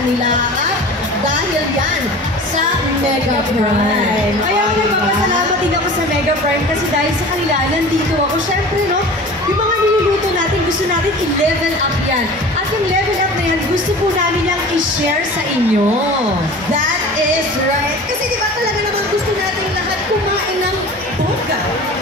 kanila at dahil yan sa Mega Prime. Kaya nagpapasalamat din ako sa Mega Prime kasi dahil sa kanila, nandito ako. Siyempre, no, yung mga niluluto natin, gusto natin i-level up yan. At yung level up na yan, gusto po namin yung i-share sa inyo. That is right. Kasi di ba talaga naman gusto natin lahat kumain ng buka?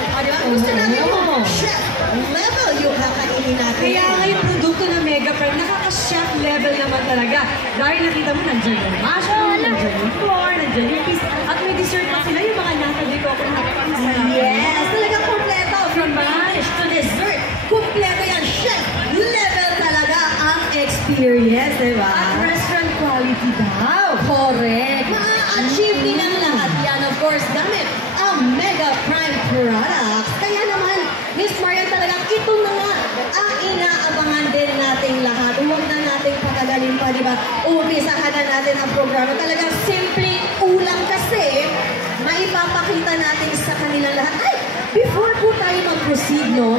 O di ba? Gusto natin yung chef level yung kakainin natin. Kaya nga yung produkto ng Mega Prime, nakaka-chef level naman talaga. Dahil nakita mo, nandiyan yung mushroom, nandiyan yung corn, nandiyan yung peas, at may dessert pa sila, yung mga natabi ko kung nakakasarap. Yes! Talagang kompleto. From lunch to dessert. Kompleto yan. Chef level talaga ang experience, di ba? At restaurant quality daw. Correct. Ma-achieve nilang lahat yan, of course, gamit ang Mega Prime products. Kaya naman, Miss Marian, talagang ito na nga ang inaabangan din nating lahat. Huwag na nating patagalin pa, di ba? Umpisahan na natin ang programa. Talagang simple ulang kasi maipapakita natin sa kanilang lahat. Ay, before po tayo mag-proceed, no?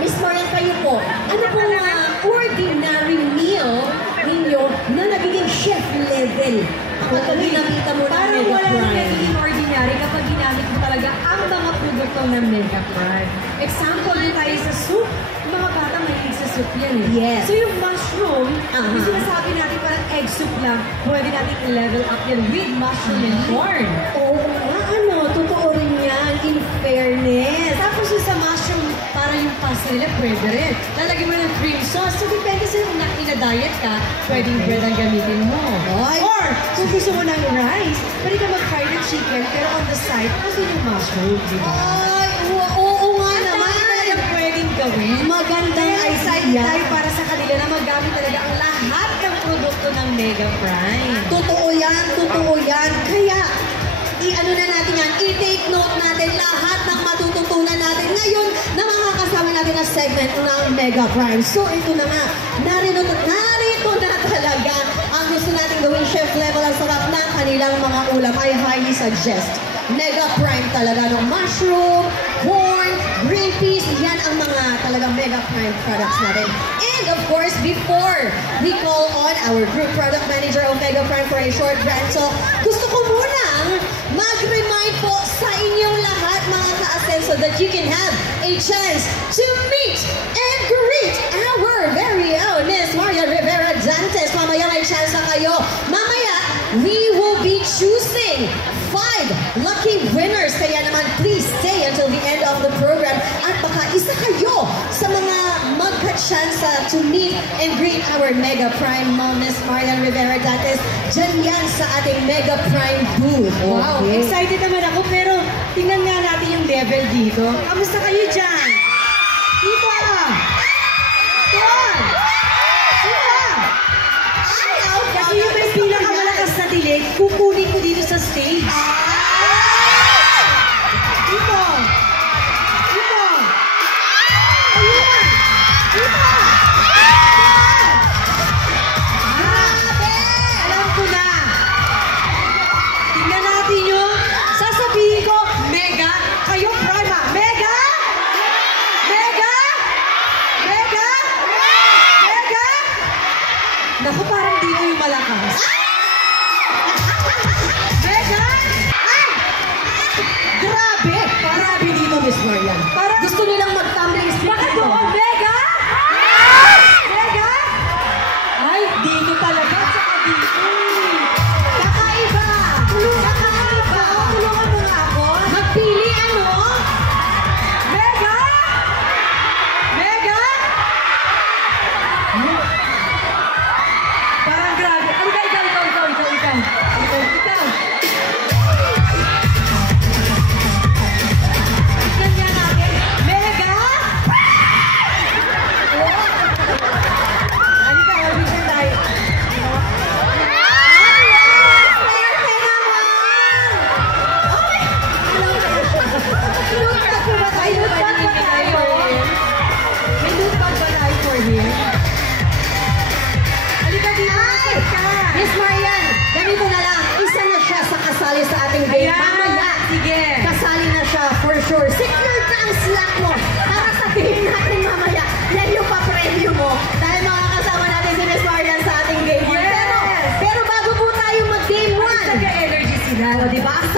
Miss Marian, kayo po, ano po mga ordinary meal ninyo na nagiging chef level kapag ginamita mo ng Parang Mega wala na Prime? nagiging ordinary kapag ginamit mo talaga ang mga produkto ng Mega Prime. Example din tayo sa soup. Yung mga bata mahilig sa soup yan eh. Yes. So yung mushroom, yung sinasabi natin parang egg soup lang, pwede natin i-level up yan with mushroom and corn. Oo nga, ano, totoo rin yan, in fairness. Tapos yung sa mushroom, para yung pasta nila, pwede rin. Lalagyan mo ng cream sauce. So depende sa'yo kung na-diet ka, pwedeng bread ang gamitin mo. Ay. Or kung gusto mo ng rice, pwede ka mag-fry ng chicken, pero on the side, kasi yung mushroom, di ba? Ay, oo nga Ang naman. dami talagang pwedeng gawin. Magandang Kaya excited idea. tayo para sa kanila na magamit talaga ang lahat ng produkto ng Mega Prime. Totoo yan, totoo yan. Kaya, i-ano na natin yan, i-take note natin lahat ng matututunan natin ngayon na mga kasama natin na segment ng Mega Prime. So, ito na nga, narito na talaga ang gusto natin gawing chef level ang sarap ng kanilang mga ulam. I highly suggest Mega Prime talaga ng mushroom, corn, green peas, yan ang mga talagang Mega Prime products natin. And of course, before we call on our group product manager of Mega Prime for a short brand talk, gusto ko munang mag-remind po sa inyong lahat mga ka-asen so that you can have a chance to meet and greet our very own Miss Maria Rivera Dantes. Mamaya may chance na kayo. Mamaya, we will be choosing 5 lucky winners. Kaya naman, please stay until the end of the program. At baka isa kayo sa mga magka-chance to meet and greet our Mega Prime mom, Miss Marian Rivera Dantes. Diyan yan sa ating Mega Prime booth. Wow, Okay. excited naman ako, pero tingnan nga natin yung level dito. Kamusta kayo dyan? Dito ah! Doon! Dito! Kasi yung may pinakamalakas na dilig, kukunin ko dito sa stage. Dito! Dito! Ayun! Dito! Grabe! Alam ko na! Tingnan natin yung sasabihin ko, Mega, kayo Prime ah. Mega! Mega! Mega! Mega! Naku, parang dito yung malakas. Mega! Ay! Grabe! Grabe dito, Miss Marian. Parang- Gusto nilang mag-tumbling split Baka dito. doon, Mega! Mega! Ay, dito talaga, saka dito. Kakaiba! Kakaiba! Tulungan mo nga ako. Magpili ano? Mega! Mega! Parang grabe. Ano ka? Ikaw. Tignan nga natin. Mega!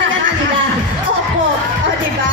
saya na nila. Opo. O, diba?